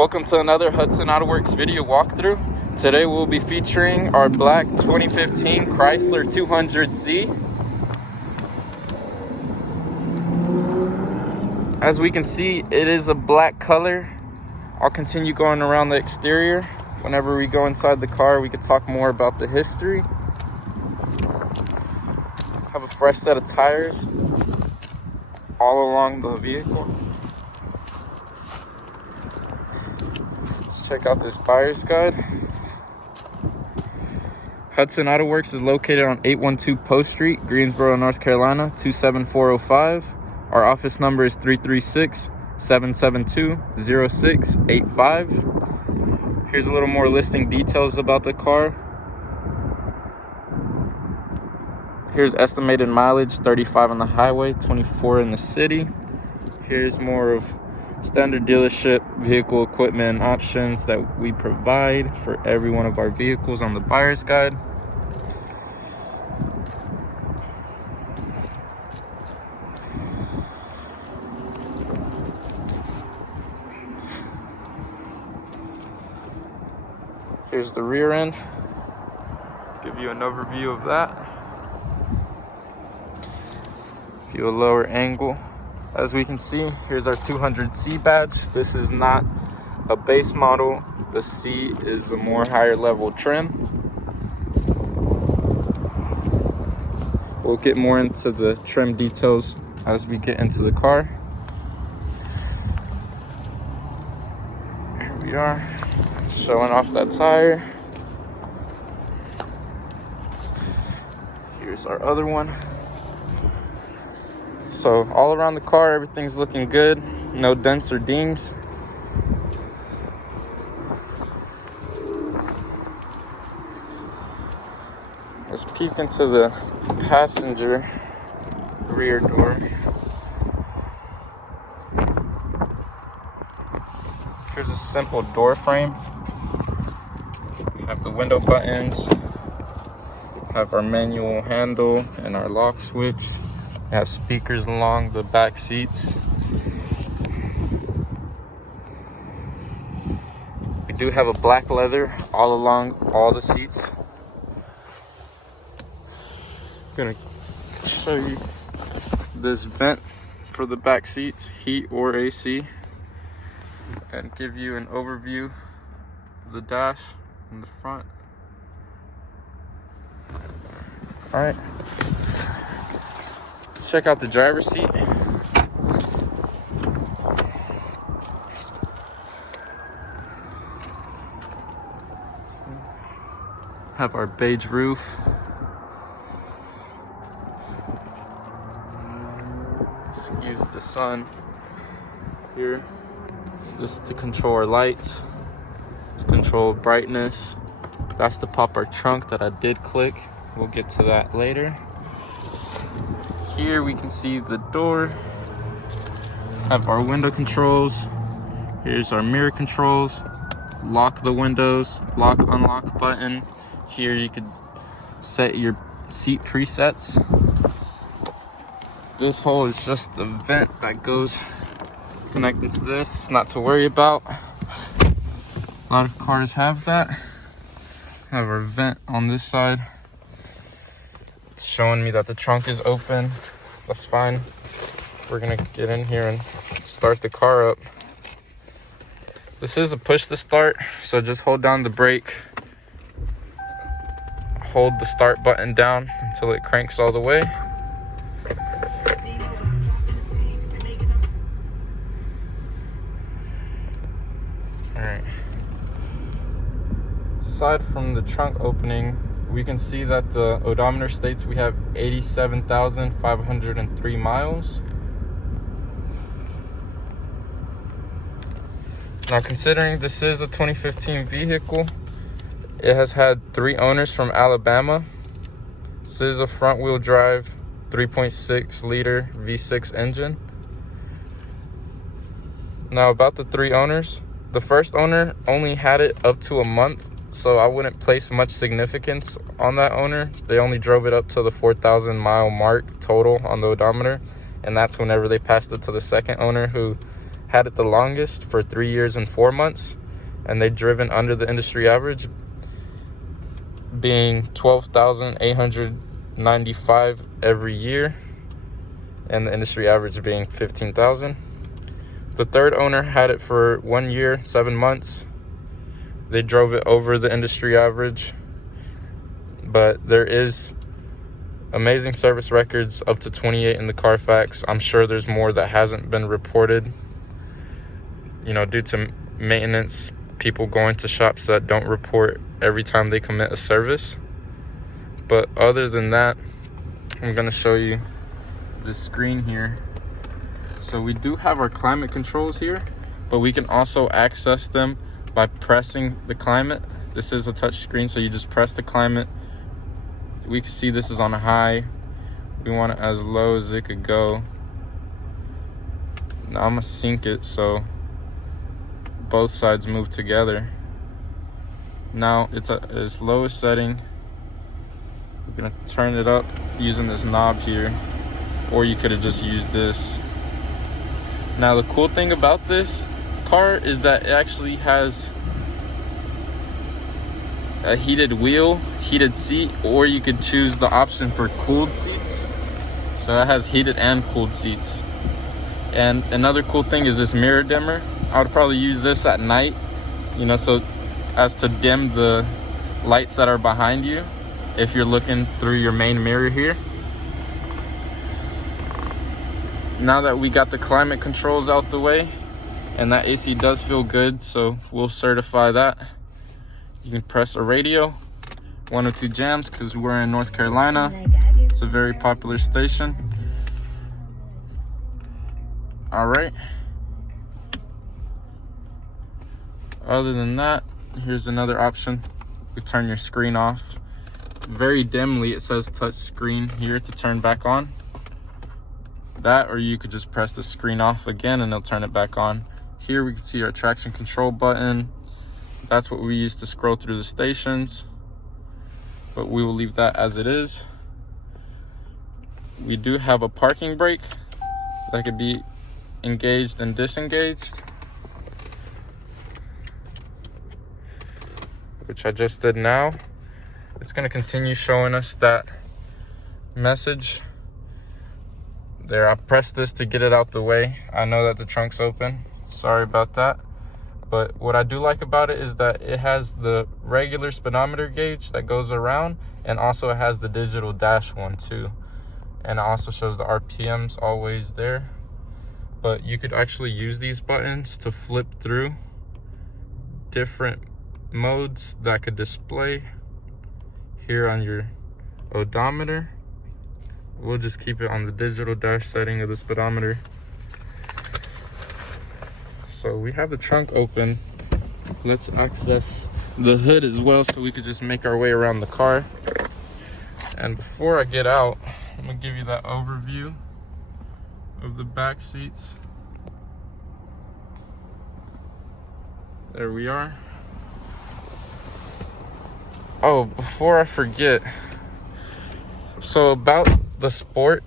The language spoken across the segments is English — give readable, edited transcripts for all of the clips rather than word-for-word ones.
Welcome to another Hudson Autoworks video walkthrough. Today we'll be featuring our black 2015 Chrysler 200C. As we can see, it is a black color. I'll continue going around the exterior. Whenever we go inside the car, we can talk more about the history. Have a fresh set of tires all along the vehicle. Check out this buyer's guide. Hudson Autoworks is located on 812 Post Street, Greensboro, North Carolina, 27405. Our office number is 336-772-0685. Here's a little more listing details about the car. Here's estimated mileage, 35 on the highway, 24 in the city. Here's more of standard dealership vehicle equipment and options that we provide for every one of our vehicles on the buyer's guide. Here's the rear end. Give you an overview of that. View a lower angle. As we can see, here's our 200C badge. This is not a base model. The C is a more higher level trim. We'll get more into the trim details as we get into the car. Here we are, showing off that tire. Here's our other one. So all around the car, everything's looking good. No dents or dings. Let's peek into the passenger rear door. Here's a simple door frame. Have the window buttons. Have our manual handle and our lock switch. Have speakers along the back seats. We do have a black leather all along all the seats. I'm gonna show you this vent for the back seats, heat or AC, and give you an overview of the dash in the front. All right. Check out the driver's seat. Have our beige roof. Excuse the sun here. This is to control our lights. Let's control brightness. That's to pop our trunk that I did click. We'll get to that later. Here we can see the door. Have our window controls. Here's our mirror controls. Lock the windows, lock unlock button. Here you could set your seat presets. This hole is just a vent that goes connecting to this. It's not to worry about. A lot of cars have that. Have our vent on this side. It's showing me that the trunk is open. That's fine. We're gonna get in here and start the car up. This is a push to start, so just hold down the brake. Hold the start button down until it cranks all the way. All right. Aside from the trunk opening, we can see that the odometer states we have 87,503 miles. Now, considering this is a 2015 vehicle, it has had 3 owners from Alabama. This is a front-wheel drive 3.6 liter V6 engine. Now, about the 3 owners, the first owner only had it up to a month, so I wouldn't place much significance on that owner. They only drove it up to the 4,000 mile mark total on the odometer, and that's whenever they passed it to the second owner, who had it the longest for 3 years and 4 months, and they've driven under the industry average, being 12,895 every year, and the industry average being 15,000. The third owner had it for 1 year, 7 months. They drove it over the industry average, but there is amazing service records up to 28 in the CARFAX. I'm sure there's more that hasn't been reported, due to maintenance, people going to shops that don't report every time they commit a service. But other than that, I'm going to show you the screen here. So we do have our climate controls here, but we can also access them by pressing the climate. This is a touch screen, so you just press the climate. We can see this is on a high. We want it as low as it could go. Now I'm gonna sync it so both sides move together. Now it's at its lowest setting. We're gonna turn it up using this knob here, or you could have just used this. Now the cool thing about this car is that it actually has a heated wheel, heated seat, or you could choose the option for cooled seats. So it has heated and cooled seats. And another cool thing is this mirror dimmer. I would probably use this at night, so as to dim the lights that are behind you if you're looking through your main mirror here. Now that we got the climate controls out the way, and that AC does feel good, so we'll certify that. You can press a radio, 102 jams, because we're in North Carolina. It's a very popular station. All right. Other than that, here's another option. You turn your screen off. Very dimly, it says touch screen here to turn back on. That, or you could just press the screen off again and it'll turn it back on. Here we can see our traction control button. That's what we use to scroll through the stations, but we will leave that as it is. We do have a parking brake that could be engaged and disengaged, which I just did now. It's going to continue showing us that message there. I pressed this to get it out the way. I know that the trunk's open. Sorry about that. But what I do like about it is that it has the regular speedometer gauge that goes around, and also it has the digital dash one too. And it also shows the RPMs always there. But you could actually use these buttons to flip through different modes that could display here on your odometer. We'll just keep it on the digital dash setting of the speedometer. So we have the trunk open. Let's access the hood as well so we could just make our way around the car. And before I get out, I'm gonna give you that overview of the back seats. There we are. Oh, before I forget, so about the Sport,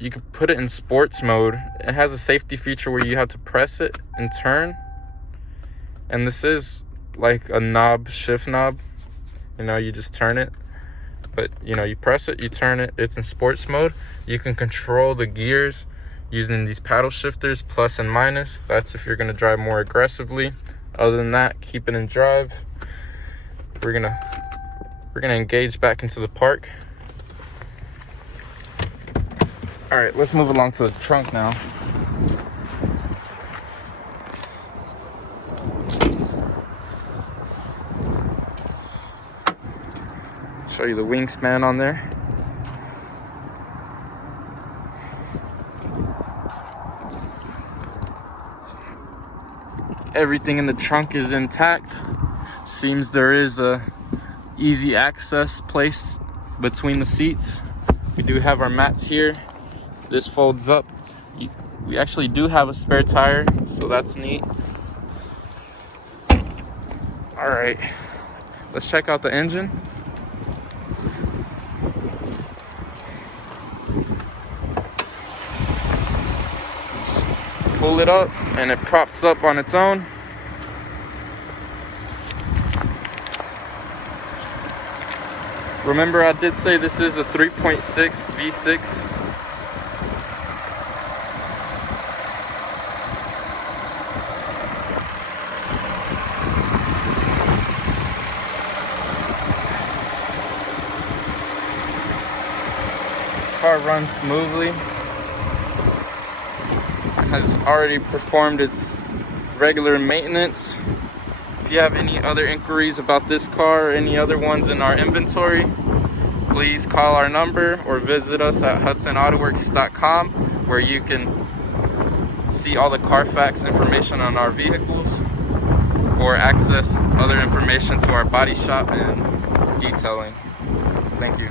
you can put it in sports mode. It has a safety feature where you have to press it and turn. And this is like a knob, shift knob. You just turn it. But, you press it, you turn it. It's in sports mode. You can control the gears using these paddle shifters, plus and minus. That's if you're going to drive more aggressively. Other than that, keep it in drive. We're gonna engage back into the park. All right, let's move along to the trunk now. Show you the wingspan on there. Everything in the trunk is intact. Seems there is a easy access place between the seats. We do have our mats here. This folds up. We actually do have a spare tire, so that's neat. All right, let's check out the engine. pull it up and it props up on its own. Remember, I did say this is a 3.6 V6. This car runs smoothly. Has already performed its regular maintenance. If you have any other inquiries about this car or any other ones in our inventory, please call our number or visit us at hudsonautoworks.com, where you can see all the CARFAX information on our vehicles or access other information to our body shop and detailing. Thank you.